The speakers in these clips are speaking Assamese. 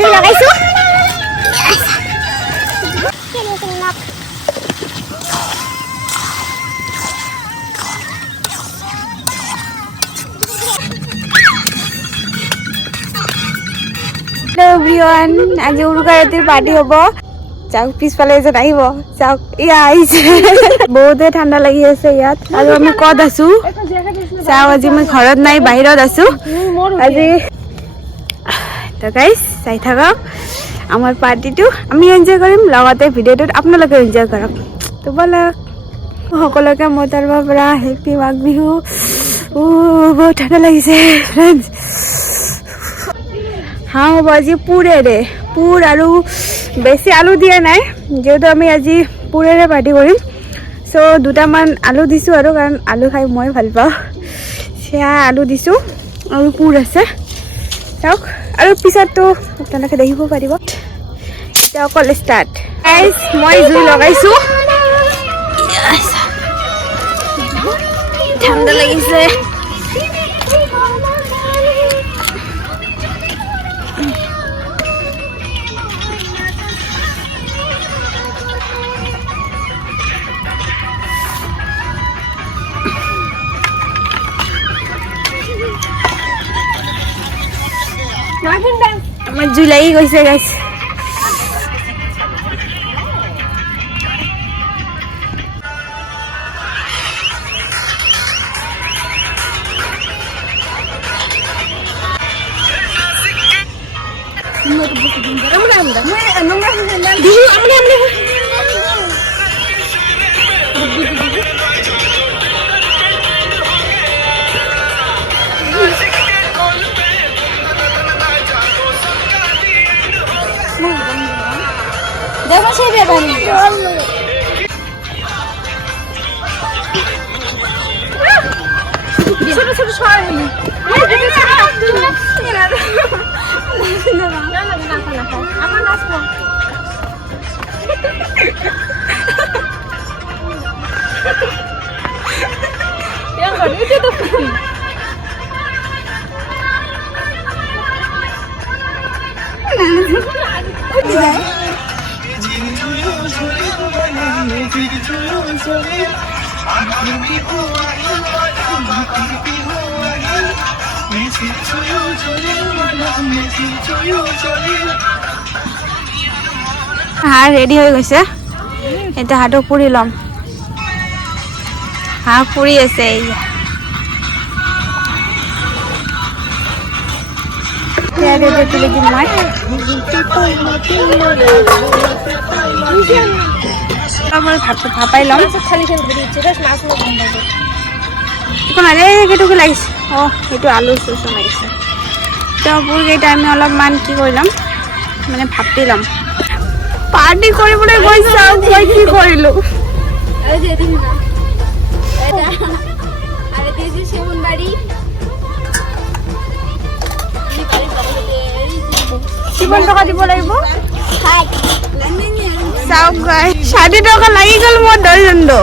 জুই লগাইছো এভৰিৱান আজি উৰুকা ৰাতিৰ পাৰ্টি হ'ব চাওক পিছফালে এজন আহিব চাওক ইয়া আহিছে বহুতে ঠাণ্ডা লাগি আছে ইয়াত আৰু আমি ক'ত আছো চাও আজি মই ঘৰত নাই বাহিৰত আছো আজি তো গাইস চাই থাকক আমাৰ পাৰ্টিটো আমি এনজয় কৰিম লগতে ভিডিঅ'টোত আপোনালোকে এনজয় কৰক তো বলক সকলোকে মোৰ তৰফৰ পৰা হেপী মাঘ বিহু বহুত ঠাণ্ডা লাগিছে ফ্ৰেণ্ডছ হাঁহ হ'ব আজি পুৰেৰে পুৰ আৰু বেছি আলু দিয়া নাই যেহেতু আমি আজি পুৰেৰে পাৰ্টি কৰিম চ' দুটামান আলু দিছোঁ আৰু কাৰণ আলু খাই মই ভাল পাওঁ সেয়া আলু দিছোঁ আৰু পুৰ আছে চাওক আৰু পিছততো আপোনালোকে দেখিব পাৰিব এতিয়া অকল ষ্টাৰ্ট গাইজ মই জুই লগাইছোঁ ঠাণ্ডা লাগিছে আমার জুই লাগি গৈছে গাইস দেখো সেই ব্যাপার ছোট ছোট ছড়া আমার নাচবো হাঁহ ৰেডি হৈ গৈছে এতিয়া হাঁহটো পুৰি ল'ম হাঁহ পুৰি আছে তুলি দিম মই ভাতটো ভাপাই ল'ম এইটো লাগিছে অঁ সেইটো আলু চুচু লাগিছে তো পুৰকেইটা আমি অলপমান কি কৰি ল'ম মানে ভাপি ল'ম পাৰ্টি কৰিবলৈ গৈছা মই কি কৰিলোঁ কিমান টকা দিব লাগিব চাওক 60 টকা লাগি গ'ল মোৰ দৰ্জনটো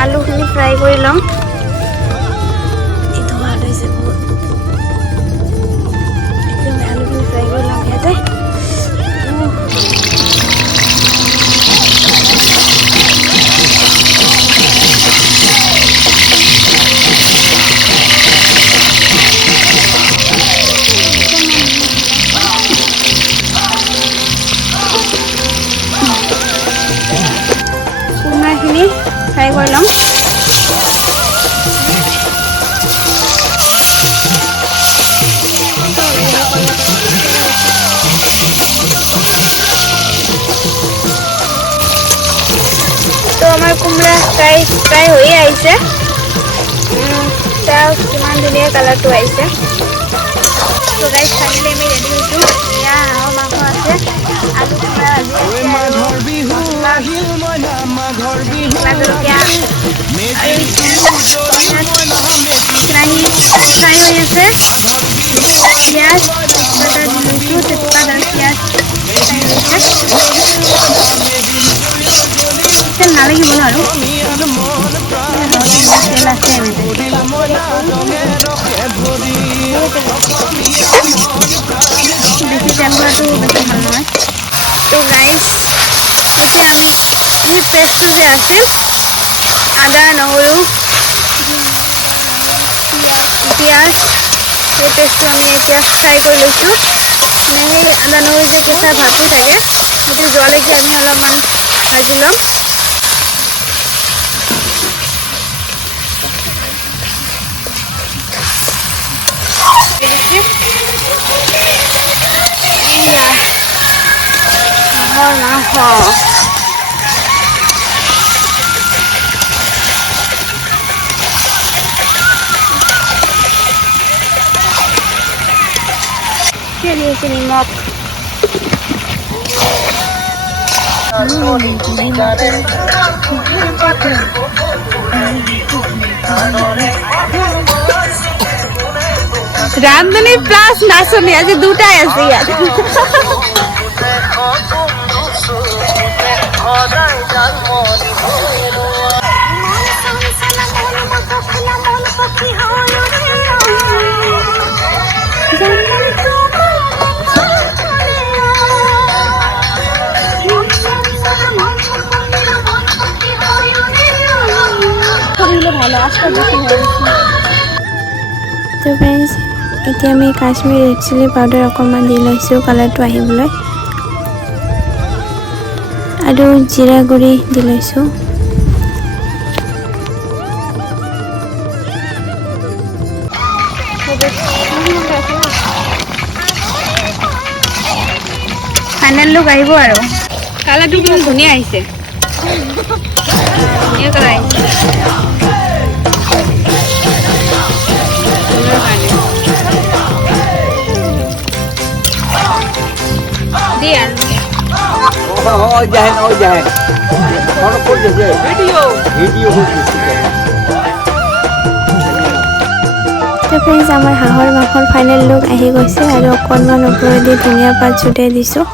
আলুখিনি ফ্ৰাই কৰি ল'ম এইটো ভাল হৈছে বহুত আলুখিনি ফ্ৰাই কৰি ল'ম ইয়াতে কুমড়াখিনি ফ্ৰাই কৰি ল'ম তো আমাৰ কুমড়া ফ্ৰাই হৈয়ে আহিছে চাওক কিমান ধুনীয়া কালাৰটো আহিছে তো গাইজ ফাইনেলি আমি ৰেডি হৈছোঁ এয়া হাঁহৰ মাংস আছে আলু কুমড়া কেৰাহী ফ্ৰাই হৈ আছে পিঁয়াজ লৈছোঁ তেজপাত আৰু পিঁয়াজ ফ্ৰাই হৈছে তেল নালাগিব ন আৰু তেল আছে বেছি তেল পেষ্টটো বেছি ভাল নহয়। তো গাইজ এতিয়া আমি সেই পেষ্টটো যে আছে আদা নহৰু পিঁয়াজ সেই পেষ্টটো আমি এতিয়া ফ্ৰাই কৰি লৈছোঁ। মানে সেই আদা নহৰু যে কেঁচা ভাতটো থাকে সেইটো যোৱালৈকে আমি অলপমান ভাজি ল'ম। মাংস নিমখ ৰান্ধনী প্লাছ নাচনী আজি দুটাই আছে ইয়াত। তো ফ্ৰেণ্ডছ এতিয়া আমি কাশ্মীৰ ৰেড চিলি পাউডাৰ অকণমান দি লৈছোঁ কালাৰটো আহিবলৈ, আৰু জিৰা গুড়ি দি লৈছোঁ। ফাইনেল লুক আহিব আৰু কালাৰটো কিন্তু ধুনীয়া আহিছে, ধুনীয়া কালাৰ আহিছে। ফ্ৰেণ্ডছ আমাৰ হাঁহৰ মাংসৰ ফাইনেল লুক আহি গৈছে আৰু অকণমান ওপৰেদি ধনিয়া পাত ছটিয়াই দিছোঁ।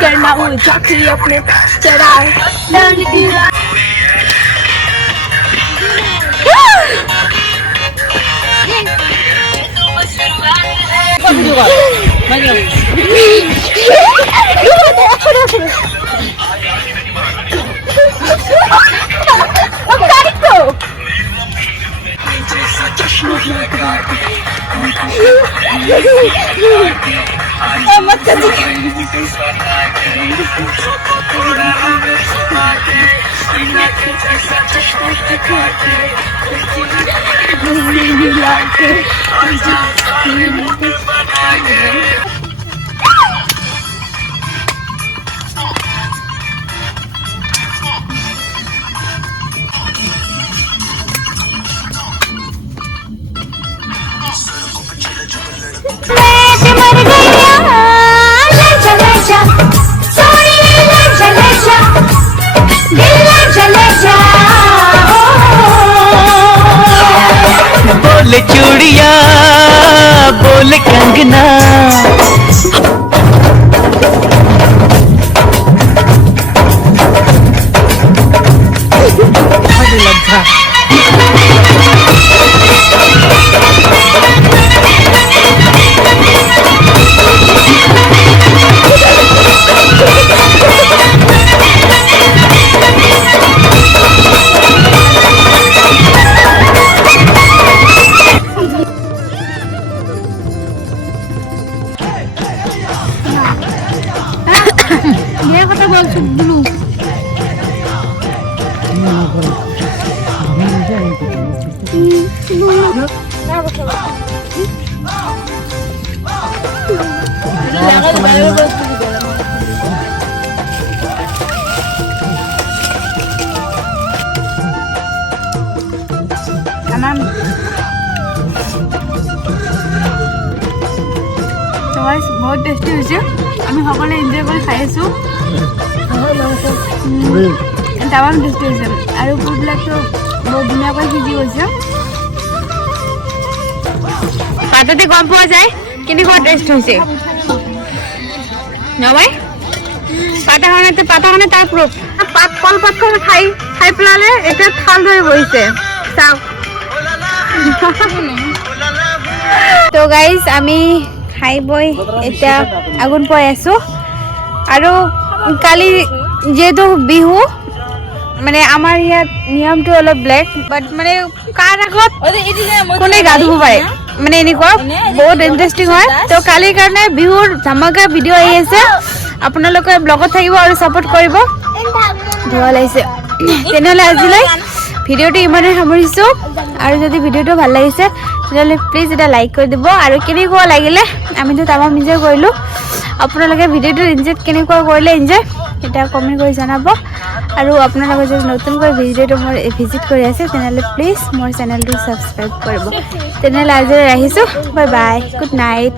करना वो जाके अपने चराए बोल चूड़िया बोल कंगना বহুত টেষ্টি হৈছে আমি সকলোৱে এনজয় কৰি খাই আছোঁ তামাম টেষ্টি হৈছে আৰু বুটবিলাকতো বহুত ধুনীয়াকৈ সিজি গৈছে পাততে গম পোৱা যায় কেনেকুৱা টেষ্ট হৈছে নহয় পাতাখনে তাৰ প্ৰুফ পাত কলপাতখন খাই পেলালে এতিয়া থাল ধৰি বহিছে চাওক তো গাইজ আমি খাই বই এতিয়া আগুন পাই আছোঁ আৰু কালি যিহেতু বিহু মানে আমাৰ ইয়াত নিয়মটো অলপ ব্লেক বাট মানে কাৰ আগত কোনে গা ধুব পাৰে মানে এনেকুৱা বহুত ইণ্টাৰেষ্টিং হয় তো কালিৰ কাৰণে বিহুৰ ধামাকা ভিডিঅ' আহি আছে আপোনালোকে ব্লগত থাকিব আৰু ছাপোৰ্ট কৰিব ধোৱা লাগিছে তেনেহ'লে আজিলৈ ভিডিঅ'টো ইমানেই সামৰিছোঁ আৰু যদি ভিডিঅ'টো ভাল লাগিছে তেতিয়াহ'লে প্লিজ এটা লাইক কৰি দিব আৰু কেনেকুৱা লাগিলে আমিতো তামাম এনজয় কৰিলোঁ আপোনালোকে ভিডিঅ'টো কেনেকুৱা কৰিলে এনজয় এটা কমেণ্ট কৰি জনাব আৰু আপোনালোকে যদি নতুনকৈ ভিডিঅ'টো মোৰ ভিজিট কৰি আছে তেনেহ'লে প্লিজ মোৰ চেনেলটো ছাবস্ক্ৰাইব কৰিব তেনেহ'লে আজিলৈ ৰাখিছোঁ বাই বাই গুড নাইট